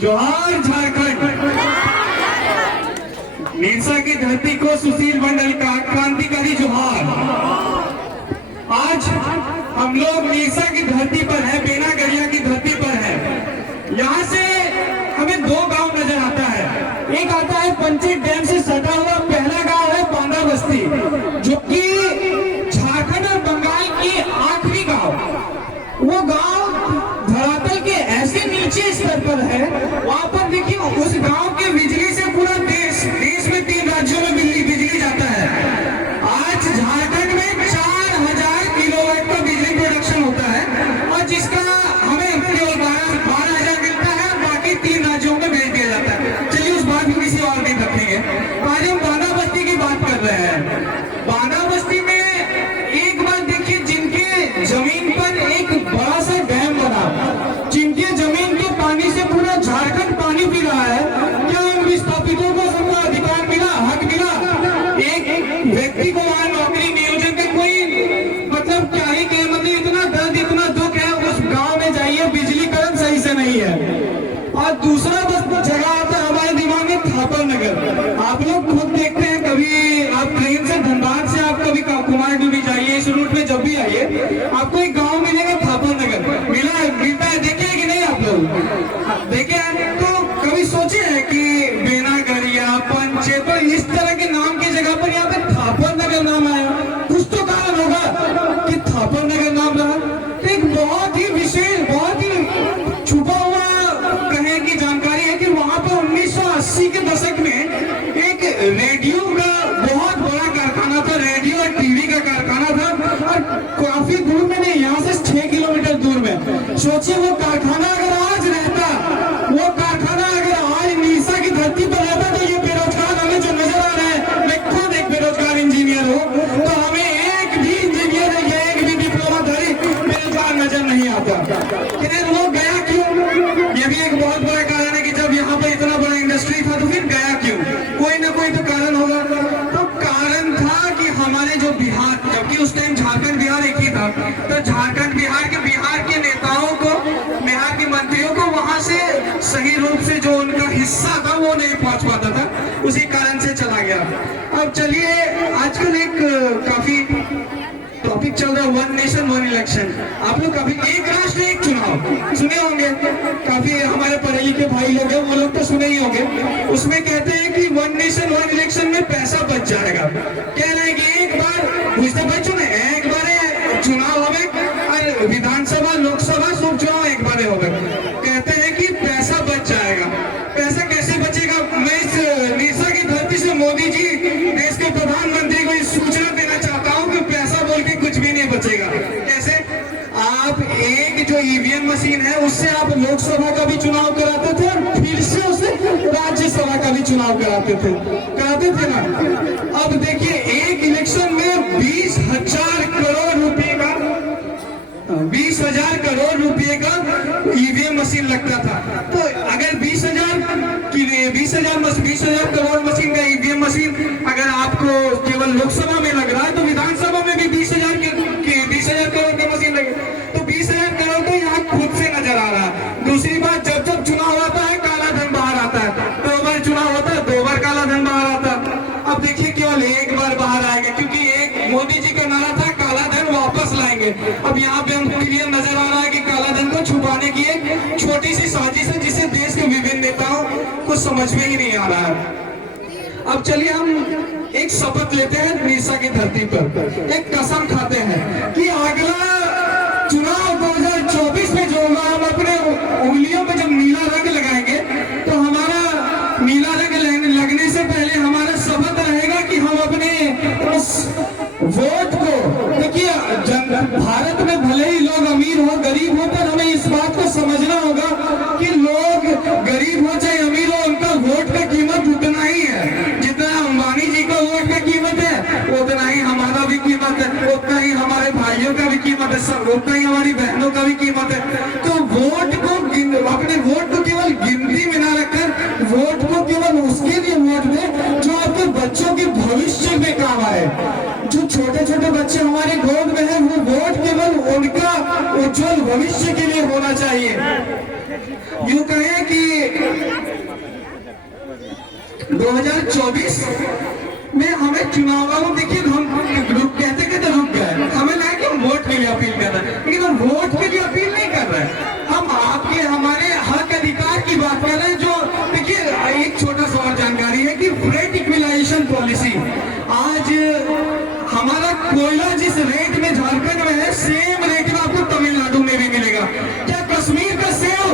जोहार झारखंड। निरसा की धरती को सुशील मंडल का क्रांतिकारी जोहार। आज हम लोग निरसा की धरती पर है, बेनागरिया की धरती पर है। यहाँ से हमें दो गांव नजर आता है। एक आता है पंचेत डैम से सटा हुआ पहला गांव है बांदा बस्ती, जो कि झारखंड और बंगाल की आखिरी गांव। वो गांव धरातल के ऐसे नीचे स्तर पर है, वहां पर देखिए उस गांव के बिजली से पूरा देश में 3 राज्यों में बिजली जाता है। आज झारखंड में 4000 किलोवाट का बिजली प्रोडक्शन होता है और जिसका हमें केवल 12,000 मिलता है, बाकी 3 राज्यों में भेज दिया जाता है। चलिए उस बात को किसी और दिन रखेंगे। आज हम बांदा बस्ती की बात कर रहे हैं। बांदा बस्ती में एक बार देखिए, जिनके जमीन पर एक बड़ा सा डैम बना, जिनके जमीन के पानी से पूरा झारखंड पानी पी रहा है, क्या उन विस्थापितों को सबको अधिकार मिला, हक मिला? एक व्यक्ति को वहां नौकरी नियोजन का कोई मतलब क्या ही कहे, मतलब इतना दर्द इतना दुख है। उस गांव में जाइए, बिजलीकरण सही से नहीं है। और दूसरा बस जगह आता है हमारे दिमाग में, थापर नगर। आप लोग खुद देखते हैं, कभी आप ट्रेन से धनबाद से आप कभी कुमारडूबी जाइए, इस रूट में जब भी आइए, आपको एक गांव मिलेगा थापर नगर। मिलता है, देखे कि नहीं आप लोग? देखे हैं तो कभी सोचे हैं कि बेनागरिया, पंचेत, तो इस तरह के नाम की जगह पर यहाँ पे थापर नगर नाम आया? कुछ तो कारण होगा कि थापर नगर नाम रहा। एक बहुत ही विशेष, बहुत ही छुपा हुआ कहे की जानकारी है कि वहां पर 1980 के दशक में एक रेडियो का बहुत बड़ा कारखाना था, रेडियो और टीवी का कारखाना था, और काफी दूर में नहीं, यहाँ से 6 किलोमीटर दूर में। सोचिए वो कारखाना अगर आज रहता, वो कारखाना अगर आज निरसा की धरती पर रहता, तो ये बेरोजगार हमें जो नजर आ रहे हैं, मैं खुद एक बेरोजगार इंजीनियर हूँ, तो हमें एक भी इंजीनियर या एक भी डिप्लोमाधारी बेरोजगार नजर नहीं आता। लेकिन वो गया क्यों? ये भी एक बहुत बड़ा कारण है कि जब यहाँ पर इतना बड़ा इंडस्ट्री था तो फिर गया क्यों? कोई ना कोई तो कारण होगा। तो कारण था कि हमारे जो बिहार, जबकि उस टाइम झारखंड बिहार एक ही था, तो झारखंड बिहार के नेताओं को, बिहार के मंत्रियों को वहां से सही रूप से जो उनका हिस्सा था वो नहीं पहुंच पाता था, उसी कारण से चला गया। अब चलिए, आजकल एक काफी टॉपिक चल रहा है, 1 नेशन 1 इलेक्शन। आप लोग काफी, एक राष्ट्र एक चुनाव सुने होंगे, काफी हमारे पढ़े लिखे भाई लोग हैं, वो लोग तो सुने ही होंगे। उसमें कहते हैं कि 1 नेशन 1 इलेक्शन में पैसा बच जाएगा। कह रहे हैं कि एक बार बुझते बच्चों ने एक बार चुनाव होवे और विधानसभा लोकसभा सब चुनाव एक बार होवे। कहते हैं कि पैसा बच जाएगा। पैसा कैसे बचेगा? मैं इस निरसा की धरती से मोदी जी, देश के प्रधानमंत्री को इस सूचना देना चाहता हूँ कि पैसा बोल के कुछ भी नहीं बचेगा। कैसे? आप एक जो ईवीएम मशीन है, उससे आप लोकसभा का भी चुनाव कराते थे और फिर से उसे राज्यसभा का भी चुनाव कराते थे ना। अब देखिए, एक इलेक्शन में 20,000 करोड़ रुपए का, 20,000 करोड़ रुपए का ईवीएम मशीन लगता था। तो अगर 20,000 करोड़ मशीन का ईवीएम मशीन अगर आपको केवल लोकसभा में लग रहा है, तो विधानसभा में भी 20,000 करोड़ का मशीन लगे, तो 20,000 करोड़ तो यहाँ खुद से नजर आ रहा है। दूसरी बात, जब चुनाव आता है काला धन बाहर आता है, 2 बार चुनाव होता है, 2 बार काला धन बाहर आता है। अब देखिए केवल एक बार बाहर आएगा, क्योंकि एक मोदी जी का नारा था काला धन वापस लाएंगे। अब यहाँ पे हमको क्लियर नजर आ रहा है कि काला धन को छुपाने की एक छोटी सी साजिश है, जिसे देश के विभिन्न नेताओं को समझ में ही नहीं आ रहा है। अब चलिए हम एक शपथ लेते हैं निरसा की धरती पर, एक कसम खाते हैं कि अगला चुनाव 2024 में जो होगा, हम अपने उंगलियों पे जब नीला रंग लगाएंगे, तो हमारा नीला रंग लगने से पहले हमारा शपथ रहेगा कि हम अपने उस वोट को, देखिए भारत में भले ही लोग अमीर हो गरीब हो, पर हमें इस बात को समझना होगा कि लोग गरीब हो चाहे अमीर हो, उनका वोट का कीमत उतना ही है। जितना अंबानी जी का वोट का कीमत है, उतना ही हमारा भी कीमत है, उतना ही हमारे भाइयों का भी कीमत है, सब उतना ही हमारी बहनों का भी कीमत है। तो वोट को, अपने वोट को केवल गिनती में ना रखकर, वोट को केवल उसके लिए वोट दें जो आपके बच्चों के भविष्य में काम आए। जो छोटे छोटे बच्चे हमारे गोद में हैं, वो वोट केवल उनका उज्जवल भविष्य के लिए होना चाहिए। यूं कहें कि 2024 में हमें चुनावों में देखिए हम कहते कहते रुक गए, हमें लगा कि हम वोट के लिए अपील कर रहे हैं, लेकिन हम वोट के लिए अपील नहीं कर रहे हैं, हम आपके हमारे हक अधिकार की बात कर रहे हैं। जो देखिए एक छोटा सा और जानकारी है कि फ्रेट इक्विलाइजेशन पॉलिसी, आज हमारा कोयला जिस रेट में झारखंड में है सेम रेट में आपको तमिलनाडु में भी मिलेगा। क्या कश्मीर का सेव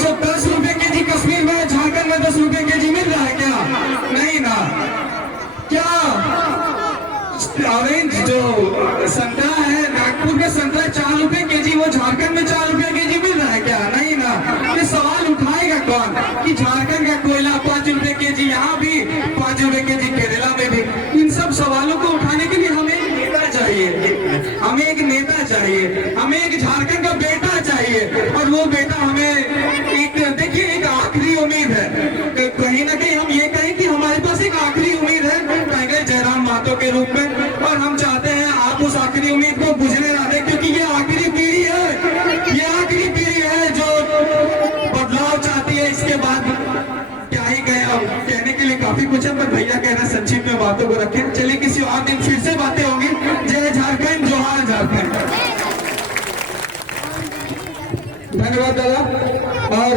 जो 10 रुपए के जी कश्मीर में झारखंड में 10 रुपए के जी मिल रहा है क्या? नहीं ना। क्या ऑरेंज जो संतरा है नागपुर में संतरा 4 रुपए के जी वो झारखंड में 4 रुपए के जी मिल रहा है क्या? नहीं ना। ये सवाल उठाएगा कौन कि झारखंड का कोयला 5 रुपए के जी, यहाँ भी 5 रुपए के जी, केरला में भी। इन सब सवालों को उठाने के लिए हमें एक नेता चाहिए, हमें एक नेता चाहिए, हमें एक झारखंड का बेटा चाहिए। और वो बेटा हमें एक देखिए एक आखिरी उम्मीद है, कहीं ना कहीं हम ये कहें कि हमारे पास एक आखिरी उम्मीद है टाइगर जयराम महतो के रूप में, और हम चाहते हैं आप उस आखिरी उम्मीद को बुझने ना दें, क्योंकि ये आखिरी पीढ़ी है, ये आखिरी पीढ़ी है जो बदलाव चाहती है। इसके बाद क्या ही कहें, अब कहने के लिए काफी कुछ है, पर भैया कह रहे हैं संक्षिप्त में बातों को रखें। चलिए किसी और दिन फिर से बातें होंगी। जय झारखंड, जोहार झारखंड। धन्यवाद दादा। और